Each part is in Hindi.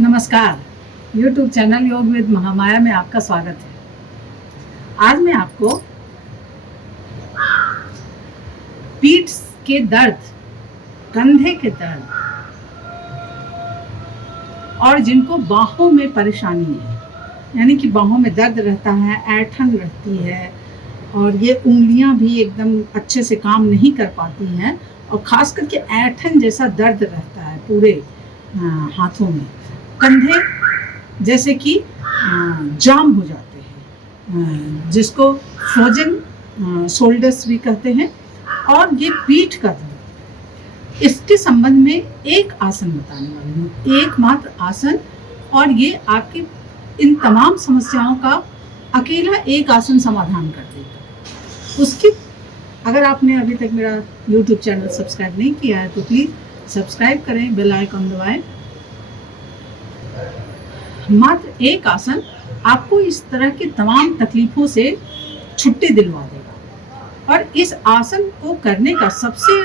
नमस्कार। YouTube चैनल योग विद महामाया में आपका स्वागत है। आज मैं आपको पीठ के दर्द, कंधे के दर्द और जिनको बाहों में परेशानी है, यानी कि बाहों में दर्द रहता है, ऐंठन रहती है और ये उंगलियां भी एकदम अच्छे से काम नहीं कर पाती हैं और ख़ास करके ऐंठन जैसा दर्द रहता है पूरे हाथों में। कंधे जैसे कि जाम हो जाते हैं, जिसको फ्रोजन शोल्डर्स भी कहते हैं। और ये पीठ का दर्द, इसके संबंध में एक आसन बताने वाली हूँ, एकमात्र आसन, और ये आपकी इन तमाम समस्याओं का अकेला एक आसन समाधान कर देता है। उसकी अगर आपने अभी तक मेरा YouTube चैनल सब्सक्राइब नहीं किया है तो प्लीज़ सब्सक्राइब करें, बेल आइकन दबाएं। मात्र एक आसन आपको इस तरह की तमाम तकलीफों से छुट्टी दिलवा देगा। और इस आसन को करने का सबसे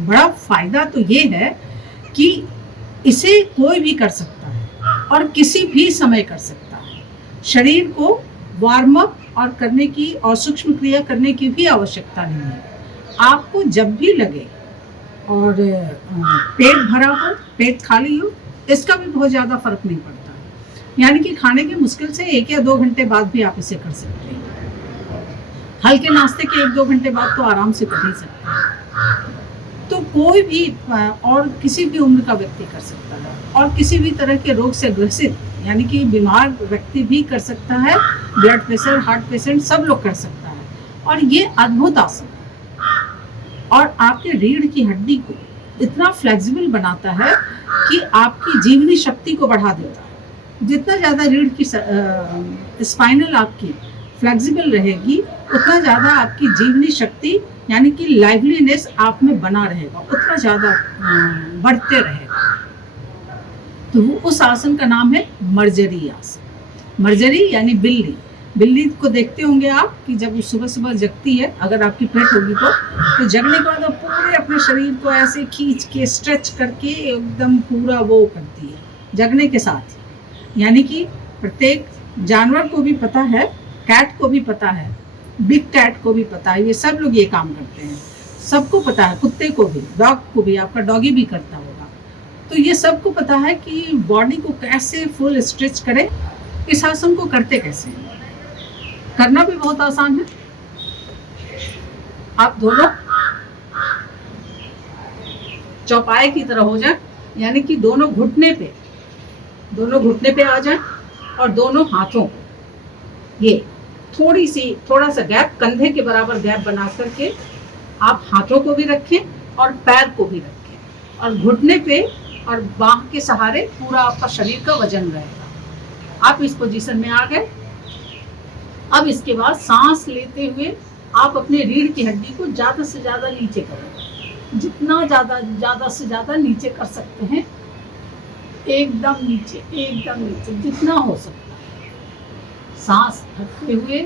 बड़ा फायदा तो ये है कि इसे कोई भी कर सकता है और किसी भी समय कर सकता है। शरीर को वार्म अप और करने की और सूक्ष्म क्रिया करने की भी आवश्यकता नहीं है। आपको जब भी लगे और पेट भरा हो, पेट खाली हो, इसका भी बहुत ज़्यादा फर्क नहीं पड़ता। यानी कि खाने के मुश्किल से 1 या 2 घंटे बाद भी आप इसे कर सकते हैं। हल्के नाश्ते के 1-2 घंटे बाद तो आराम से कर ही सकते हैं। तो कोई भी और किसी भी उम्र का व्यक्ति कर सकता है और किसी भी तरह के रोग से ग्रसित यानी कि बीमार व्यक्ति भी कर सकता है। ब्लड प्रेशर, हार्ट पेशेंट सब लोग कर सकता है। और ये अद्भुत आसन है और आपके रीढ़ की हड्डी को इतना फ्लेक्सिबल बनाता है कि आपकी जीवनी शक्ति को बढ़ा देता है। जितना ज़्यादा रीढ़ की स्पाइनल आपकी फ्लेक्सिबल रहेगी, उतना ज़्यादा आपकी जीवनी शक्ति यानी कि लाइवलीनेस आप में बना रहेगा, उतना ज़्यादा बढ़ते रहेगा। तो वो उस आसन का नाम है मर्जरी आसन। मर्जरी यानी बिल्ली। बिल्ली को देखते होंगे आप कि जब सुबह सुबह जगती है, अगर आपकी पेट होगी तो जगने के बाद पूरे अपने शरीर को ऐसे खींच के स्ट्रेच करके एकदम पूरा वो करती है जगने के साथ। यानी कि प्रत्येक जानवर को भी पता है, कैट को भी पता है, बिग कैट को भी पता है, ये सब लोग ये काम करते हैं। सबको पता है, कुत्ते को भी, डॉग को भी, आपका डॉगी भी करता होगा। तो ये सबको पता है कि बॉडी को कैसे फुल स्ट्रेच करें। इस आसन को करते कैसे हैं? करना भी बहुत आसान है। आप दोनों चौपाए की तरह हो जाए, यानी कि दोनों घुटने पे आ जाए और दोनों हाथों को ये थोड़ा सा गैप, कंधे के बराबर गैप बना करके आप हाथों को भी रखें और पैर को भी रखें और घुटने पे और बाह के सहारे पूरा आपका शरीर का वजन रहेगा। आप इस पोजीशन में आ गए। अब इसके बाद सांस लेते हुए आप अपने रीढ़ की हड्डी को ज़्यादा से ज़्यादा नीचे करें। जितना ज़्यादा से ज़्यादा नीचे कर सकते हैं, एकदम नीचे जितना हो सकता है। सांस भरते हुए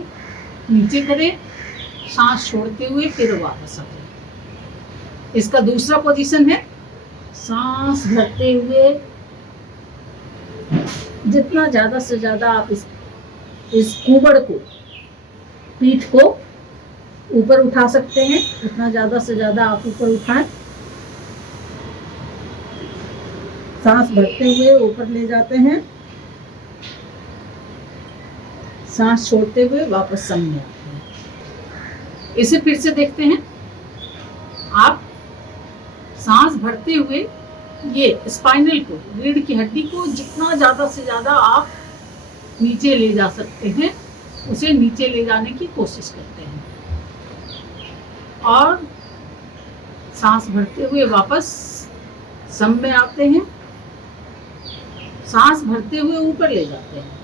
नीचे करें, सांस छोड़ते हुए फिर वापस आ जाए। इसका दूसरा पोजीशन है, सांस भरते हुए जितना ज़्यादा से ज़्यादा आप इस कुबड़ को, पीठ को ऊपर उठा सकते हैं, उतना ज़्यादा से ज़्यादा आप ऊपर उठाएं। सांस भरते हुए ऊपर ले जाते हैं, सांस छोड़ते हुए वापस सामने आते हैं। इसे फिर से देखते हैं। आप सांस भरते हुए ये स्पाइनल को, रीढ़ की हड्डी को जितना ज़्यादा से ज़्यादा आप नीचे ले जा सकते हैं, उसे नीचे ले जाने की कोशिश करते हैं और सांस भरते हुए वापस सम में आते हैं। सांस भरते हुए ऊपर ले जाते हैं।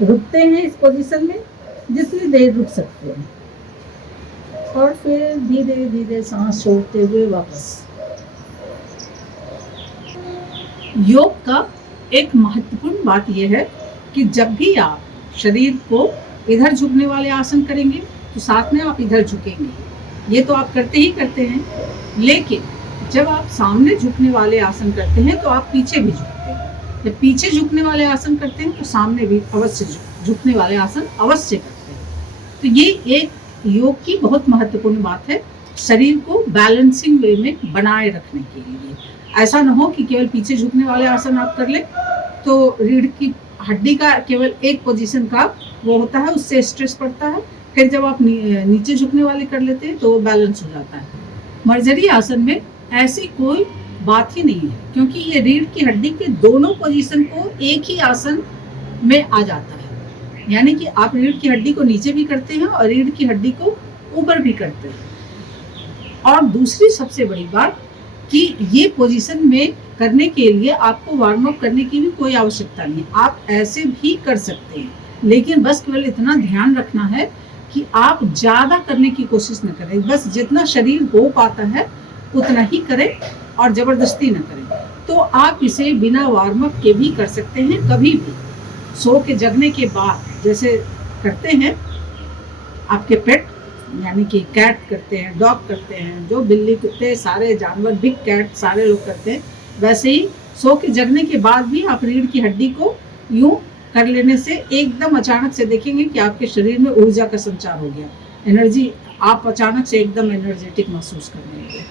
रुकते हैं इस पोजीशन में जितनी देर रुक सकते हैं और फिर धीरे धीरे सांस छोड़ते हुए वापस। योग का एक महत्वपूर्ण बात यह है कि जब भी आप शरीर को इधर झुकने वाले आसन करेंगे तो साथ में आप इधर झुकेंगे। ये तो आप करते ही करते हैं, लेकिन जब आप सामने झुकने वाले आसन करते हैं तो आप पीछे भी झुकते हैं। जब पीछे झुकने वाले आसन करते हैं तो सामने भी अवश्य झुकने वाले आसन अवश्य करते हैं। तो ये एक योग की बहुत महत्वपूर्ण बात है, शरीर को बैलेंसिंग वे में बनाए रखने के लिए। ऐसा ना हो कि केवल पीछे झुकने वाले आसन आप कर लें तो रीढ़ की हड्डी का केवल एक पोजीशन का वो होता है, उससे स्ट्रेस पड़ता है। फिर जब आप नीचे झुकने वाले कर लेते हैं तो बैलेंस हो जाता है। मर्जरी आसन में ऐसी कोई बात ही नहीं है, क्योंकि ये रीढ़ की हड्डी के दोनों पोजीशन को एक ही आसन में आ जाता है। यानी कि आप रीढ़ की हड्डी को नीचे भी करते हैं और रीढ़ की हड्डी को ऊपर भी करते हैं। और दूसरी सबसे बड़ी बात कि ये पोजीशन में करने के लिए आपको वार्म अप करने की भी कोई आवश्यकता नहीं। आप ऐसे भी कर सकते हैं, लेकिन बस केवल इतना ध्यान रखना है कि आप ज़्यादा करने की कोशिश न करें। बस जितना शरीर हो पाता है उतना ही करें और ज़बरदस्ती न करें। तो आप इसे बिना वार्म अप के भी कर सकते हैं। कभी भी सो के जगने के बाद जैसे करते हैं आपके पेट, यानी कि कैट करते हैं, डॉग करते हैं, जो बिल्ली कुत्ते सारे जानवर, बिग कैट सारे लोग करते हैं, वैसे ही सो के जगने के बाद भी आप रीढ़ की हड्डी को यूं कर लेने से एकदम अचानक से देखेंगे कि आपके शरीर में ऊर्जा का संचार हो गया, एनर्जी, आप अचानक से एकदम एनर्जेटिक महसूस करने लगे।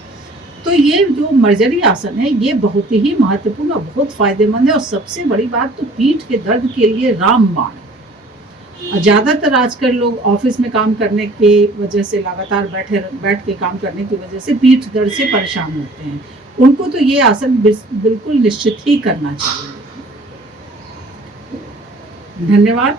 तो ये जो मर्जरी आसन है ये बहुत ही महत्वपूर्ण और बहुत फायदेमंद है। और सबसे बड़ी बात तो पीठ के दर्द के लिए रामबाण। ज़्यादातर आजकल लोग ऑफिस में काम करने की वजह से, लगातार बैठ के काम करने की वजह से पीठ दर्द से परेशान होते हैं। उनको तो ये आसन बिल्कुल निश्चित ही करना चाहिए। धन्यवाद।